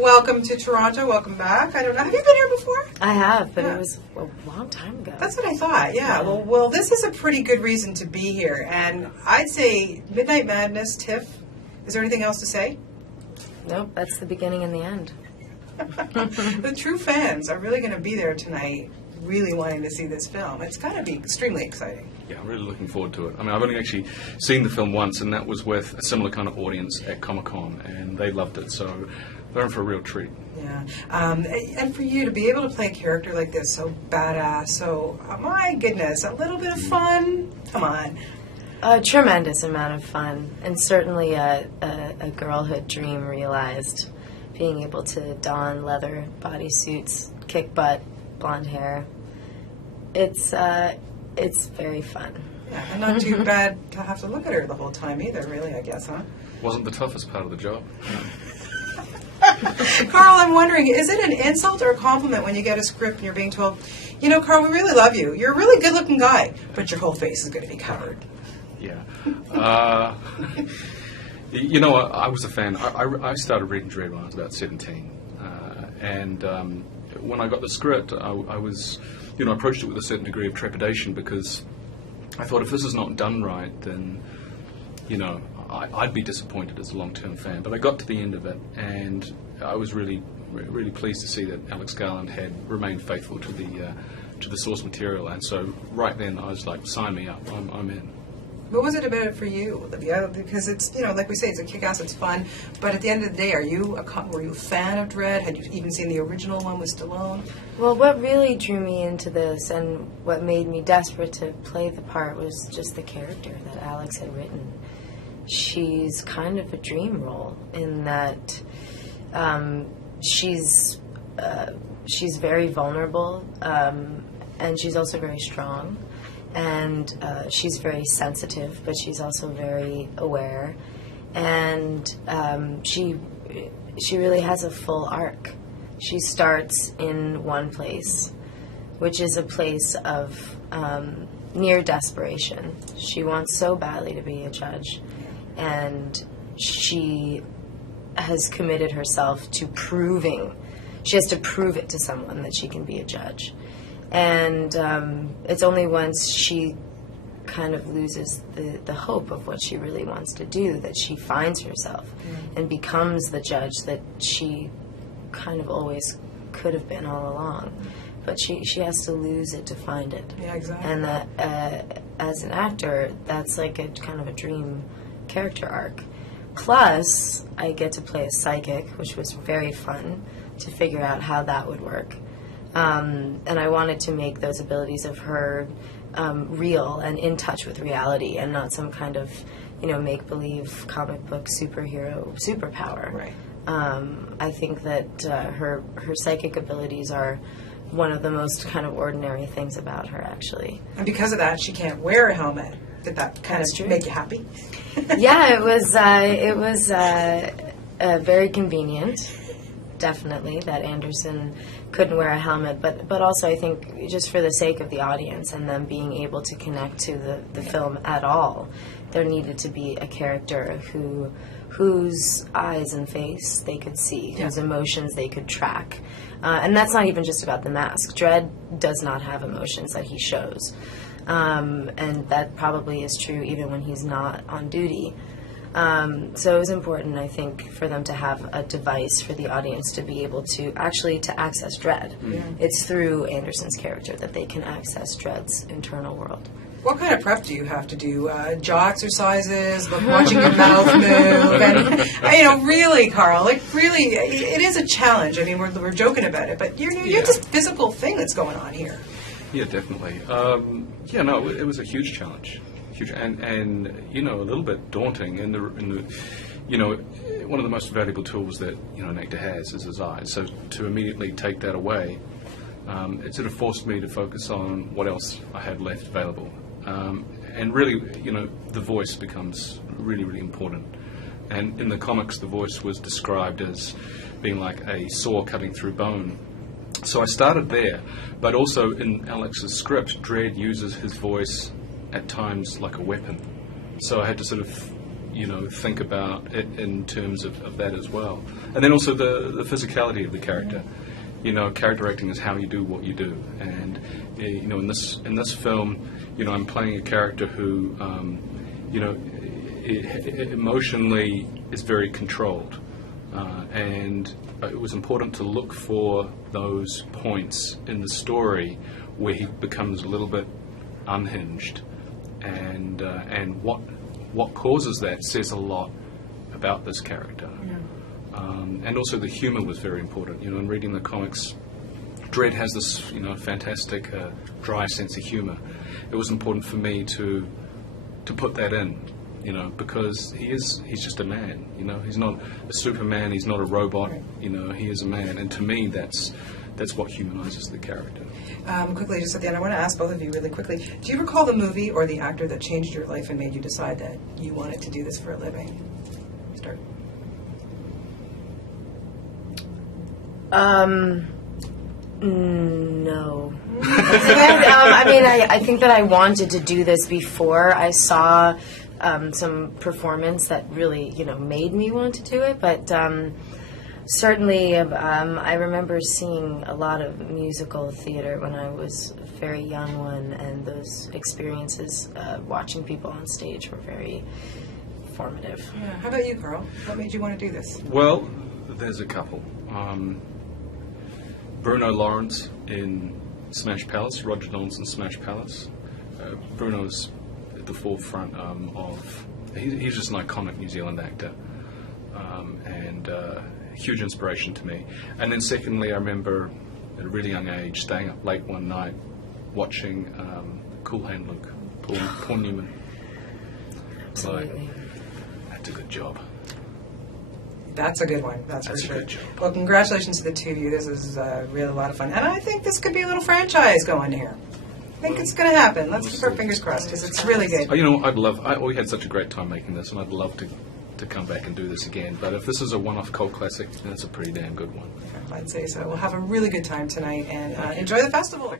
welcome to Toronto. Welcome back. I don't know. Have you been here before? I have, but it was a long time ago. That's what I thought. Yeah. Well, this is a pretty good reason to be here, and I'd say Midnight Madness, TIFF. Is there anything else to say? Nope. That's the beginning and the end. The true fans are really going to be there tonight, really wanting to see this film. It's got to be extremely exciting. Yeah, I'm really looking forward to it. I mean, I've only actually seen the film once, and that was with a similar kind of audience at Comic-Con, and they loved it, so they're in for a real treat. Yeah. And for you to be able to play a character like this, so badass, so, my goodness, a little bit of fun? Come on. A tremendous amount of fun, and certainly a girlhood dream realized. Being able to don leather bodysuits, kick butt, blonde hair. It's very fun. Yeah, and not too bad to have to look at her the whole time either, really, I guess, huh? Wasn't the toughest part of the job. Karl, I'm wondering, is it an insult or a compliment when you get a script and you're being told, you know, Karl, we really love you. You're a really good-looking guy, but your whole face is going to be covered. Yeah. You know, I was a fan. I started reading Dredd when I was about 17. And when I got the script, I was, you know, approached it with a certain degree of trepidation because I thought if this is not done right, then, you know, I'd be disappointed as a long-term fan. But I got to the end of it, and I was really pleased to see that Alex Garland had remained faithful to the source material. And so right then I was like, sign me up, I'm in. What was it about it for you, Olivia? Because it's, you know, like we say, it's a kick-ass, it's fun. But at the end of the day, were you a fan of Dredd? Had you even seen the original one with Stallone? Well, what really drew me into this and what made me desperate to play the part was just the character that Alex had written. She's kind of a dream role in that she's very vulnerable and she's also very strong. And she's very sensitive, but she's also very aware. And she really has a full arc. She starts in one place, which is a place of near desperation. She wants so badly to be a judge. And she has committed herself to she has to prove it to someone that she can be a judge. And it's only once she kind of loses the hope of what she really wants to do that she finds herself and becomes the judge that she kind of always could have been all along. But she has to lose it to find it. Yeah, exactly. And that, as an actor, that's like a kind of a dream character arc. Plus, I get to play a psychic, which was very fun to figure out how that would work. And I wanted to make those abilities of her real and in touch with reality and not some kind of, you know, make-believe comic book superhero superpower. Right. I think that her psychic abilities are one of the most kind of ordinary things about her, actually. And because of that, she can't wear a helmet. Did that kind of make you happy? Yeah, it was very convenient. Definitely, that Anderson couldn't wear a helmet, but also I think just for the sake of the audience and them being able to connect to the film at all, there needed to be a character whose eyes and face they could see, whose emotions they could track. And that's not even just about the mask. Dredd does not have emotions that he shows. And that probably is true even when he's not on duty. So it was important, I think, for them to have a device for the audience to be able to actually to access Dredd. Yeah. It's through Anderson's character that they can access Dredd's internal world. What kind of prep do you have to do? Jaw exercises, watching your mouth move, and you know, really, Karl, like really, it is a challenge. I mean, we're joking about it, but you're this physical thing that's going on here. Yeah, definitely. It was a huge challenge. And you know, a little bit daunting in the you know, one of the most valuable tools that, you know, an actor has is his eyes. So to immediately take that away, it sort of forced me to focus on what else I had left available. And really, you know, the voice becomes really, really important. And in the comics, the voice was described as being like a saw cutting through bone. So I started there, but also in Alex's script, Dredd uses his voice at times like a weapon. So I had to sort of, think about it in terms of that as well. And then also the physicality of the character. Character acting is how you do what you do. And, in this film, I'm playing a character who, emotionally is very controlled. And it was important to look for those points in the story where he becomes a little bit unhinged. And what causes that says a lot about this character. Yeah. And also the humor was very important. In reading the comics, Dredd has this, fantastic dry sense of humor. It was important for me to put that in, because he's just a man. He's not a Superman. He's not a robot. He is a man, and to me, that's what humanizes the character. Quickly, just at the end, I want to ask both of you really quickly. Do you recall the movie or the actor that changed your life and made you decide that you wanted to do this for a living? Start. No. I think that I wanted to do this before I saw some performance that really, made me want to do it. But certainly, I remember seeing a lot of musical theater when I was a very young one, and those experiences watching people on stage were very formative. Yeah. How about you, Karl? What made you want to do this? Well, there's a couple. Bruno Lawrence in Smash Palace, Roger Donaldson's Smash Palace. Bruno's at the forefront of... He's just an iconic New Zealand actor, and huge inspiration to me. And then secondly, I remember at a really young age staying up late one night watching Cool Hand Luke, Paul Newman. Absolutely. That's a good job. That's a good one. That's for a sure. good job. Well, congratulations to the two of you. This is really a lot of fun. And I think this could be a little franchise going here. I think it's going to happen. Let's keep our fingers crossed because it's really good. We had such a great time making this, and I'd love to come back and do this again. But if this is a one-off cult classic, then it's a pretty damn good one. I'd say so. We'll have a really good time tonight and enjoy the festival.